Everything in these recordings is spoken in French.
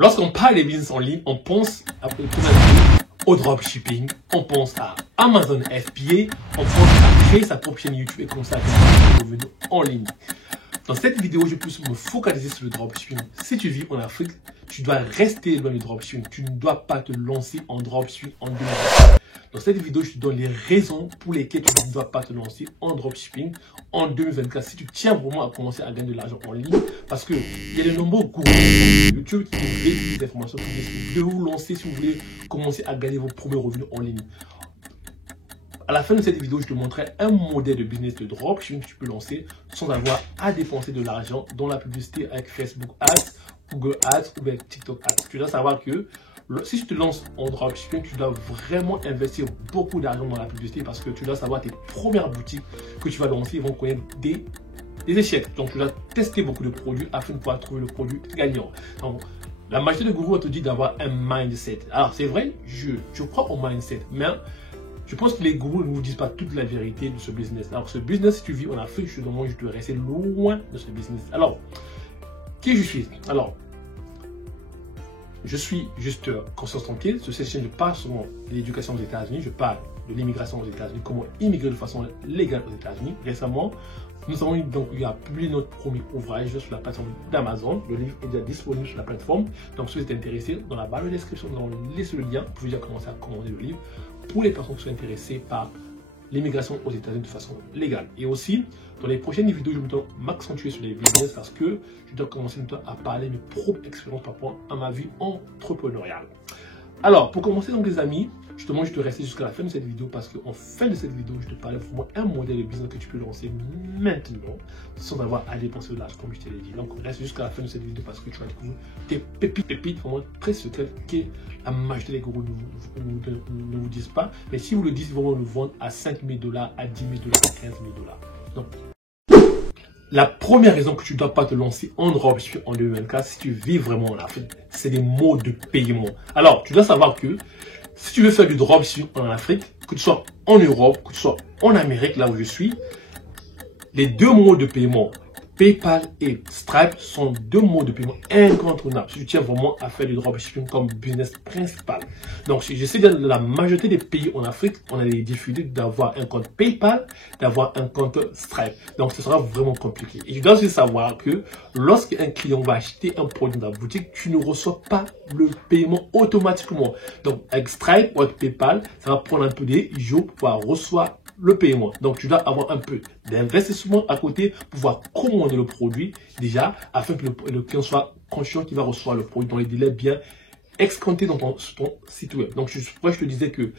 Lorsqu'on parle des business en ligne, on pense au dropshipping, on pense à Amazon FBA, on pense à créer sa propre chaîne YouTube et comme ça, des revenus en ligne. Dans cette vidéo, je vais plus me focaliser sur le dropshipping. Si tu vis en Afrique, tu dois rester dans le dropshipping. Tu ne dois pas te lancer en dropshipping en 2020. Dans cette vidéo, je te donne les raisons pour lesquelles tu ne dois pas te lancer en dropshipping en 2024. Si tu tiens vraiment à commencer à gagner de l'argent en ligne, parce qu'il y a de nombreux gourous sur YouTube qui vous donnent des informations de vous lancer si vous voulez commencer à gagner vos premiers revenus en ligne. À la fin de cette vidéo, je te montrerai un modèle de business de dropshipping que tu peux lancer sans avoir à dépenser de l'argent dans la publicité avec Facebook Ads, Google Ads ou avec TikTok Ads. Tu dois savoir que si tu te lances en dropshipping, tu dois vraiment investir beaucoup d'argent dans la publicité parce que tu dois savoir tes premières boutiques que tu vas lancer vont connaître des échecs. Donc, tu dois tester beaucoup de produits afin de pouvoir trouver le produit gagnant. Donc, la majorité de gourous te dit d'avoir un mindset. Alors, c'est vrai, je crois au mindset, mais je pense que les gourous ne vous disent pas toute la vérité de ce business. Alors, ce business, si tu vis en Afrique, je dois rester loin de ce business. Alors, qui je suis? Alors, je suis juste conscience tranquille. Sur cette chaîne, je parle souvent de l'éducation aux États-Unis. Je parle de l'immigration aux États-Unis, comment immigrer de façon légale aux États-Unis. Récemment, nous avons donc publié notre premier ouvrage sur la plateforme d'Amazon. Le livre est déjà disponible sur la plateforme. Donc, si vous êtes intéressé, dans la barre de description, nous allons laisser le lien. Vous pouvez déjà commencer à commander le livre pour les personnes qui sont intéressées par l'immigration aux États-Unis de façon légale. Et aussi, dans les prochaines vidéos, je vais m'accentuer sur les business parce que je dois commencer à parler de mes propres expériences par rapport à ma vie entrepreneuriale. Alors, pour commencer donc les amis, justement, je te rester jusqu'à la fin de cette vidéo parce qu'en fin de cette vidéo, je te parlais vraiment un modèle de business que tu peux lancer maintenant sans avoir à dépenser de l'argent comme je te l'ai dit. Donc, reste jusqu'à la fin de cette vidéo parce que tu vas découvrir tes pépites vraiment très secrètes que la majorité des gourous ne vous disent pas. Mais si vous le dites, ils vont le vendre à 5 000 $, à 10 000 $, à 15 000 $. Donc, la première raison que tu ne dois pas te lancer en dropshipping en 2024, si tu vis vraiment en Afrique, c'est des modes de paiement. Alors, tu dois savoir que si tu veux faire du dropshipping en Afrique, que tu sois en Europe, que tu sois en Amérique, là où je suis, les deux modes de paiement, PayPal et Stripe, sont deux modes de paiement incontournables si tu tiens vraiment à faire du dropshipping comme business principal. Donc, je sais que dans la majorité des pays en Afrique, on a des difficultés d'avoir un compte PayPal, d'avoir un compte Stripe. Donc, ce sera vraiment compliqué. Et tu dois aussi savoir que lorsqu'un client va acheter un produit dans la boutique, tu ne reçois pas le paiement automatiquement. Donc, avec Stripe ou avec PayPal, ça va prendre un peu des jours pour pouvoir recevoir le paiement. Donc, tu dois avoir un peu d'investissement à côté pour pouvoir commander le produit déjà afin que le client soit conscient qu'il va recevoir le produit dans les délais bien escomptés dans ton site web. Donc, je te disais que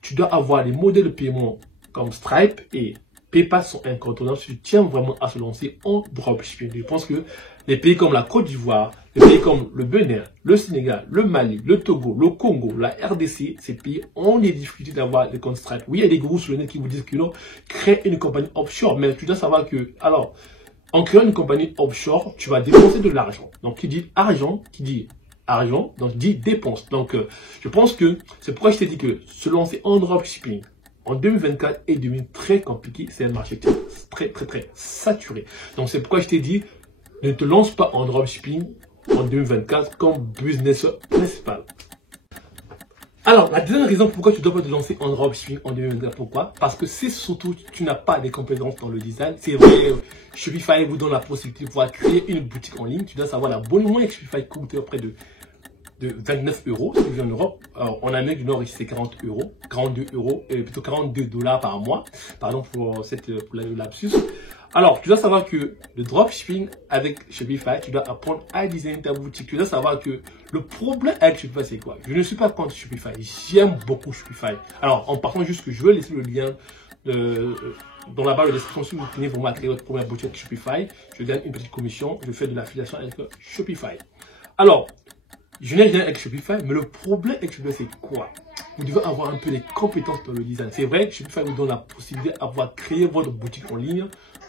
tu dois avoir des modèles de paiement comme Stripe et PayPal sont incontournables si tu tiens vraiment à se lancer en dropshipping. Je pense que les pays comme la Côte d'Ivoire, les pays comme le Bénin, le Sénégal, le Mali, le Togo, le Congo, la RDC, ces pays ont des difficultés d'avoir des comptes Stripe. Oui, il y a des gourous sur le net qui vous disent que non, crée une compagnie offshore. Mais tu dois savoir que, alors, en créant une compagnie offshore, tu vas dépenser de l'argent. Donc, qui dit argent, donc dit dépense. Donc, je pense que c'est pourquoi je t'ai dit que se lancer en dropshipping en 2024 est devenu très compliqué. C'est un marché très saturé. Donc, c'est pourquoi je t'ai dit, ne te lance pas en dropshipping en 2024 comme business principal. Alors, la deuxième raison pourquoi tu dois pas te lancer en dropshipping en 2024, pourquoi? Parce que c'est surtout tu n'as pas des compétences dans le design. C'est vrai, Shopify vous donne la possibilité de pouvoir créer une boutique en ligne. Tu dois savoir l'abonnement avec Shopify coûte près de 29 € si tu vis en Europe. Alors, en Amérique du Nord, ici, c'est 40 €, 42 €, plutôt 42 $ par mois. Pardon pour le lapsus. Alors, tu dois savoir que le dropshipping avec Shopify, tu dois apprendre à designer ta boutique. Tu dois savoir que le problème avec Shopify, c'est quoi? Je ne suis pas contre Shopify. J'aime beaucoup Shopify. Alors, en partant juste que je vais laisser le lien dans la barre de description si vous tenez vraiment à créer votre première boutique avec Shopify. Je donne une petite commission. Je fais de l'affiliation avec Shopify. Alors, je n'ai rien avec Shopify, mais le problème avec Shopify, c'est quoi? Vous devez avoir un peu les compétences dans le design. C'est vrai que Shopify vous donne la possibilité d'avoir créé votre boutique en ligne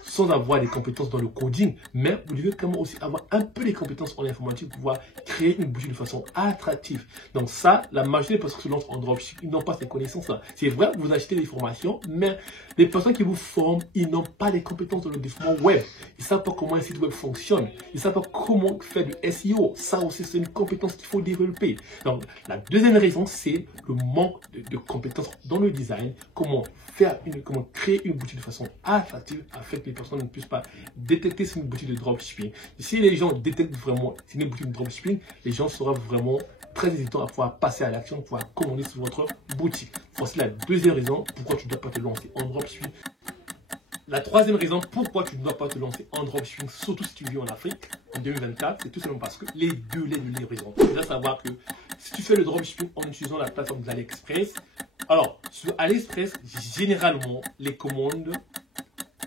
sans avoir des compétences dans le coding, mais vous devez quand même aussi avoir un peu des compétences en informatique pour pouvoir créer une boutique de façon attractive. Donc ça, la majorité des personnes qui se lancent en dropshipping, ils n'ont pas ces connaissances-là. C'est vrai, vous achetez des formations, mais les personnes qui vous forment, ils n'ont pas les compétences dans le développement web. Ils ne savent pas comment un site web fonctionne. Ils ne savent pas comment faire du SEO. Ça aussi, c'est une compétence qu'il faut développer. Donc, la deuxième raison, c'est le manque de compétences dans le design. Comment créer une boutique de façon attractive afin que les personnes ne puissent pas détecter si c'est une boutique de dropshipping. Si les gens détectent vraiment si c'est une boutique de dropshipping, les gens seront vraiment très hésitants à pouvoir passer à l'action, pouvoir commander sur votre boutique. Voici la deuxième raison pourquoi tu ne dois pas te lancer en dropshipping. La troisième raison pourquoi tu ne dois pas te lancer en dropshipping, surtout si tu vis en Afrique en 2024, c'est tout simplement parce que les deux livraisons. Tu dois savoir que si tu fais le dropshipping en utilisant la plateforme de AliExpress, alors sur AliExpress, généralement, les commandes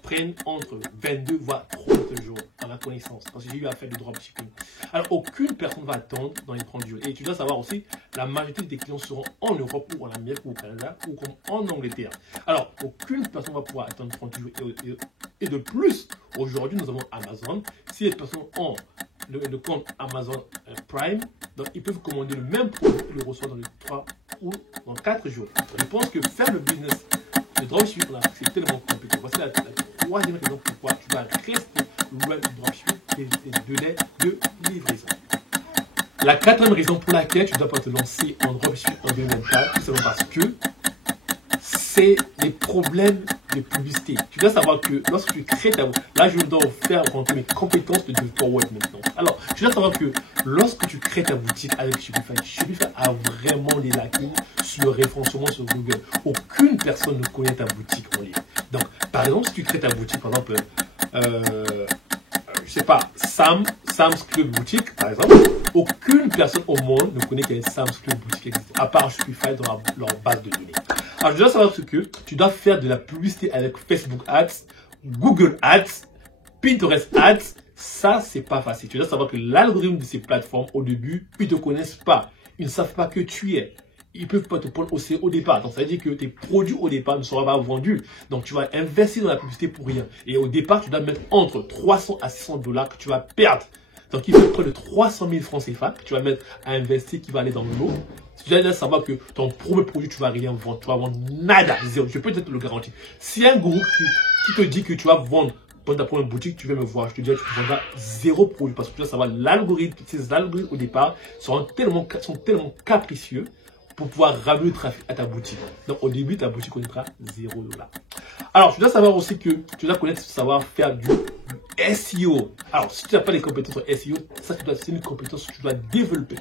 prennent entre 22 voire 30 jours à ma connaissance, parce que j'ai eu à faire du dropshipping. Alors, aucune personne va attendre dans les 30 jours. Et tu dois savoir aussi, la majorité des clients seront en Europe ou en Amérique ou au Canada ou comme en Angleterre. Alors, aucune personne va pouvoir attendre 30 jours. Et de plus, aujourd'hui, nous avons Amazon. Si les personnes ont le compte Amazon Prime, donc ils peuvent commander le même produit et le recevoir dans les 3 ou dans 4 jours. Je pense que faire le business de dropshipping, c'est tellement compliqué. Voici la troisième raison pourquoi tu vas rester loin du dropshipping et des délais de livraison. La quatrième raison pour laquelle tu ne dois pas te lancer en dropshipping en 2024, c'est parce que c'est les problèmes de publicité. Tu dois savoir que lorsque tu crées ta boutique, là je dois faire rentrer mes compétences de développeur web maintenant. Alors, tu dois savoir que lorsque tu crées ta boutique avec Shopify, Shopify a vraiment des lacunes sur le référencement sur Google. Aucune personne ne connaît ta boutique en ligne. Donc, par exemple, si tu crées ta boutique, par exemple, je sais pas, Sam's Club Boutique, par exemple, aucune personne au monde ne connaît qu'il y a Sam's Club Boutique existe, à part Shopify dans leur base de données. Alors, je dois savoir que tu dois faire de la publicité avec Facebook Ads, Google Ads, Pinterest Ads. Ça, c'est pas facile. Tu dois savoir que l'algorithme de ces plateformes, au début, ils ne te connaissent pas. Ils ne savent pas que tu es. Ils ne peuvent pas te prendre au départ. Donc, ça veut dire que tes produits au départ ne seront pas vendus. Donc, tu vas investir dans la publicité pour rien. Et au départ, tu dois mettre entre 300 à 600 dollars que tu vas perdre. Donc, il faut près de 300 000 francs CFA que tu vas mettre à investir qui va aller dans l'eau. Tu dois savoir que ton premier produit, tu ne vas rien vendre. Tu vas vendre nada, zéro. Je peux te le garantir. Si un gourou qui te dit que tu vas vendre pour ta première boutique, tu vas me voir. Je te dis que tu vendras zéro produit parce que tu dois savoir l'algorithme. Ces algorithmes au départ sont tellement capricieux pour pouvoir ramener le trafic à ta boutique. Donc au début, ta boutique connaîtra 0 $. Alors, tu dois savoir aussi que tu dois connaître, savoir faire du SEO. Alors, si tu n'as pas les compétences en SEO, ça c'est une compétence que tu dois développer.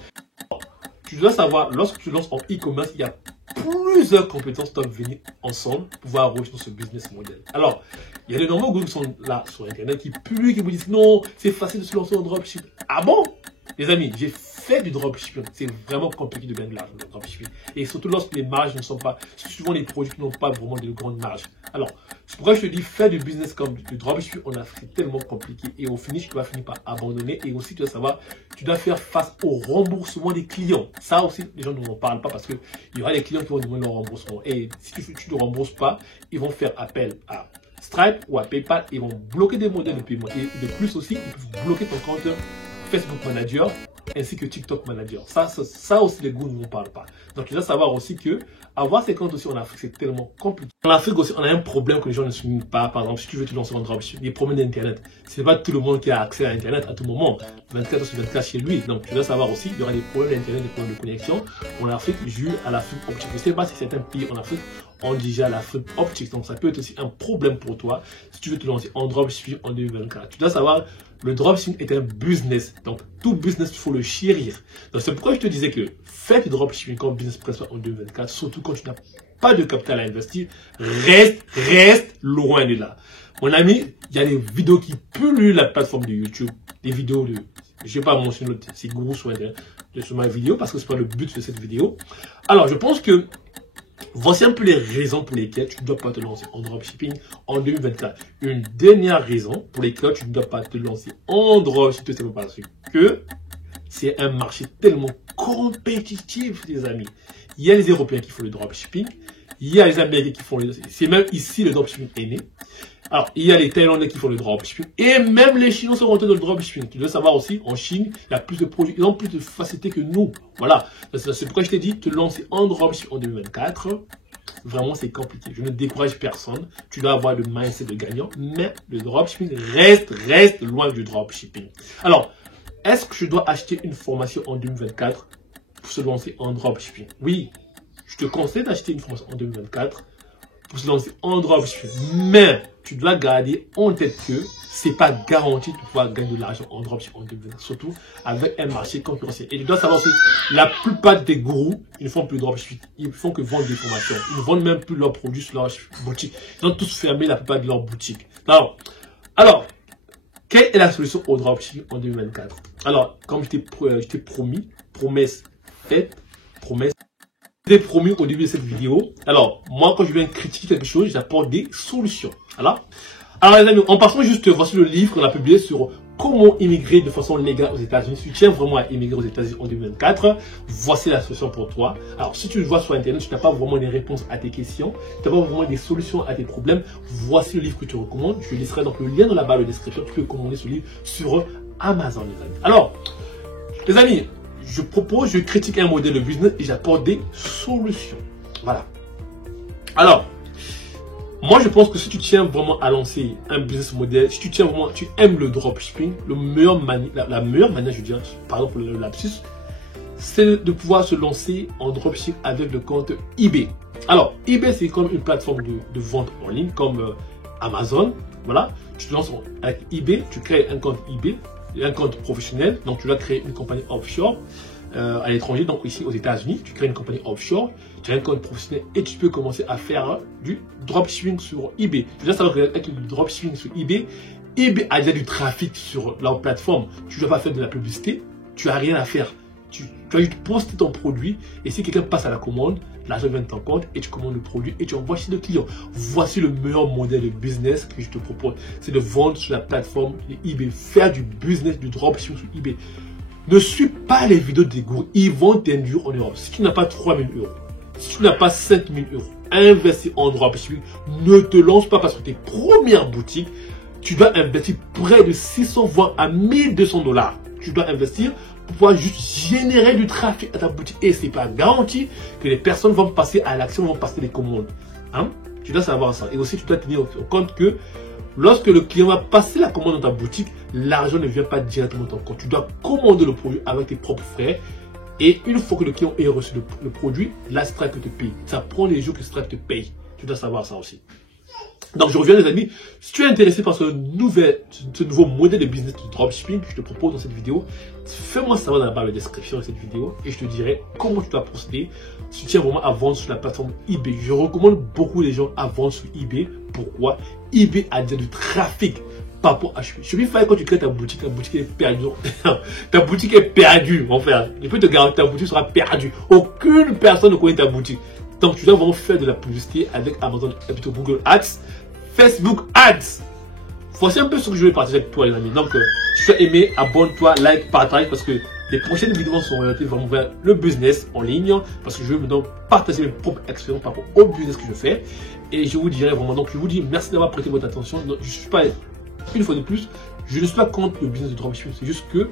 Tu dois savoir, lorsque tu lances en e-commerce, il y a plusieurs compétences qui doivent venir ensemble pour pouvoir rejoindre ce business model. Alors, il y a de nombreux groupes qui sont là sur Internet qui publient, qui vous disent non, c'est facile de se lancer en dropshipping. Ah bon? Les amis, j'ai fait du dropshipping. C'est vraiment compliqué de gagner de l'argent dans le dropshipping. Et surtout lorsque les marges ne sont pas, souvent les produits qui n'ont pas vraiment de grandes marges. Alors, c'est pourquoi je te dis, faire du business comme du dropshipping en Afrique, c'est tellement compliqué. Et au finish, tu vas finir par abandonner. Et aussi, tu dois savoir, tu dois faire face au remboursement des clients. Ça aussi, les gens ne m'en parlent pas parce qu'il y aura des clients qui vont demander leur remboursement. Et si tu ne rembourses pas, ils vont faire appel à Stripe ou à PayPal. Ils vont bloquer des modèles de paiement. Et de plus aussi, ils peuvent bloquer ton compte Facebook Manager ainsi que TikTok Manager. Ça aussi, les gourous ne vous parlent pas. Donc, tu dois savoir aussi que avoir ces comptes aussi en Afrique, c'est tellement compliqué. En Afrique aussi, on a un problème que les gens ne soulignent pas. Par exemple, si tu veux te lancer en dropshipping, les problèmes d'Internet. C'est pas tout le monde qui a accès à Internet à tout moment. 24 sur 24 chez lui. Donc, tu dois savoir aussi qu'il y aura des problèmes d'Internet, des problèmes de connexion. En Afrique, dû à la fibre optique. Je ne sais pas si certains pays en Afrique ont déjà la fibre optique. Donc, ça peut être aussi un problème pour toi si tu veux te lancer en dropshipping en 2024. Tu dois savoir, le dropshipping est un business. Donc, tout business, il faut le chérir. Donc, c'est pourquoi je te disais que faire du dropshipping comme business principal en 2024, surtout quand tu n'as pas de capital à investir, reste loin de là. Mon ami, il y a des vidéos qui pullulent la plateforme de YouTube. Des vidéos de, je ne vais pas mentionner ces gourous sur Internet, sur ma vidéo, parce que ce n'est pas le but de cette vidéo. Alors, je pense que voici un peu les raisons pour lesquelles tu ne dois pas te lancer en dropshipping en 2024. Une dernière raison pour laquelle tu ne dois pas te lancer en dropshipping, c'est parce que c'est un marché tellement compétitif, les amis. Il y a les Européens qui font le dropshipping, il y a les Américains qui font le dropshipping. C'est même ici le dropshipping est né. Alors, il y a les Thaïlandais qui font le dropshipping et même les Chinois sont rentrés dans le dropshipping. Tu dois savoir aussi, en Chine, il y a plus de produits, ils ont plus de facilité que nous. Voilà. C'est pourquoi je t'ai dit, te lancer en dropshipping en 2024. Vraiment, c'est compliqué. Je ne décourage personne. Tu dois avoir le mindset de gagnant, mais le dropshipping reste loin du dropshipping. Alors, est-ce que je dois acheter une formation en 2024 pour se lancer en dropshipping? Oui, je te conseille d'acheter une formation en 2024 pour se lancer en dropshipping. Mais tu dois garder en tête que c'est pas garanti de pouvoir gagner de l'argent en dropshipping en 2024, surtout avec un marché concurrentiel. Et tu dois savoir aussi, la plupart des gourous, ils ne font plus de dropshipping. Ils font que vendre des formations. Ils ne vendent même plus leurs produits sur leur boutique. Ils ont tous fermé la plupart de leurs boutiques. Alors, quelle est la solution au dropshipping en 2024? Alors, comme je t'ai promis, promesse faite, promesse. Je t'ai promis au début de cette vidéo. Alors, moi, quand je viens critiquer quelque chose, j'apporte des solutions. Alors, les amis, en passant juste, voici le livre qu'on a publié sur comment immigrer de façon légale aux États-Unis. Si tu tiens vraiment à immigrer aux États-Unis en 2024, voici la solution pour toi. Alors, si tu le vois sur Internet, tu n'as pas vraiment des réponses à tes questions, tu n'as pas vraiment des solutions à tes problèmes, voici le livre que je te recommande. Je laisserai donc le lien dans la barre de description. Tu peux commander ce livre sur Amazon, les amis. Alors, les amis, je critique un modèle de business et j'apporte des solutions. Voilà. Alors, moi, je pense que si tu tiens vraiment à lancer un business model, si tu aimes le dropshipping, la meilleure manière, je dirais, pardon pour le lapsus, c'est de pouvoir se lancer en dropshipping avec le compte eBay. Alors, eBay, c'est comme une plateforme de vente en ligne, comme Amazon. Voilà, tu te lances avec eBay, tu crées un compte eBay, un compte professionnel, donc tu dois créer une compagnie offshore à l'étranger, donc ici aux États-Unis, tu crées une compagnie offshore, tu as un compte professionnel et tu peux commencer à faire du dropshipping sur eBay. Tu dois savoir qu'avec du dropshipping sur eBay, eBay a déjà du trafic sur leur plateforme. Tu ne dois pas faire de la publicité, tu n'as rien à faire. Tu vas juste poster ton produit et si quelqu'un passe à la commande, l'argent vient de ton compte et tu commandes le produit et tu envoies chez le client. Voici le meilleur modèle de business que je te propose. C'est de vendre sur la plateforme de eBay, faire du business, du dropshipping sur eBay. Ne suis pas les vidéos des gourous, ils vont t'induire en Europe. Si tu n'as pas 3 000 euros, si tu n'as pas 5 000 euros investir en dropshipping, ne te lance pas parce que tes premières boutiques, tu dois investir près de 600 voire à 1200 $. Tu dois investir pour pouvoir juste générer du trafic à ta boutique. Et ce n'est pas garanti que les personnes vont passer à l'action, vont passer les commandes. Hein? Tu dois savoir ça. Et aussi, tu dois tenir compte que lorsque le client va passer la commande dans ta boutique, l'argent ne vient pas directement dans ton compte. Tu dois commander le produit avec tes propres frais. Et une fois que le client ait reçu le produit, là, Stripe te paye. Ça prend les jours que Stripe te paye. Tu dois savoir ça aussi. Donc, je reviens, les amis. Si tu es intéressé par ce nouveau modèle de business de dropshipping que je te propose dans cette vidéo, fais-moi savoir dans la barre de description de cette vidéo et je te dirai comment tu dois procéder si tu tiens vraiment à vendre sur la plateforme eBay. Je recommande beaucoup les gens à vendre sur eBay. Pourquoi? eBay a déjà du trafic par rapport à Shopify. Quand tu crées ta boutique est perdue. Ta boutique est perdue, mon frère. Je peux te garantir, ta boutique sera perdue. Aucune personne ne connaît ta boutique. Donc, tu dois vraiment faire de la publicité avec Amazon, plutôt Google Ads, Facebook Ads. Voici un peu ce que je vais partager avec toi, les amis. Donc, si tu as aimé, abonne-toi, like, partage, parce que les prochaines vidéos sont orientées vraiment vers le business en ligne, parce que je vais maintenant partager mes propres expériences par rapport au business que je fais. Et je vous dirai vraiment, donc je vous dis merci d'avoir prêté votre attention. Donc, je ne suis pas, une fois de plus, je ne suis pas contre le business de dropshipping. C'est juste que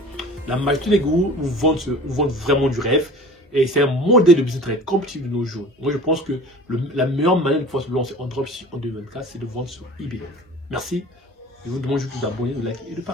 la majorité des gourous vous vendent vraiment du rêve. Et c'est un modèle de business très compétitif de nos jours. Moi, je pense que la meilleure manière de pouvoir se lancer en dropshipping en 2024, c'est de vendre sur eBay. Merci. Je vous demande juste de vous abonner, de liker et de partager.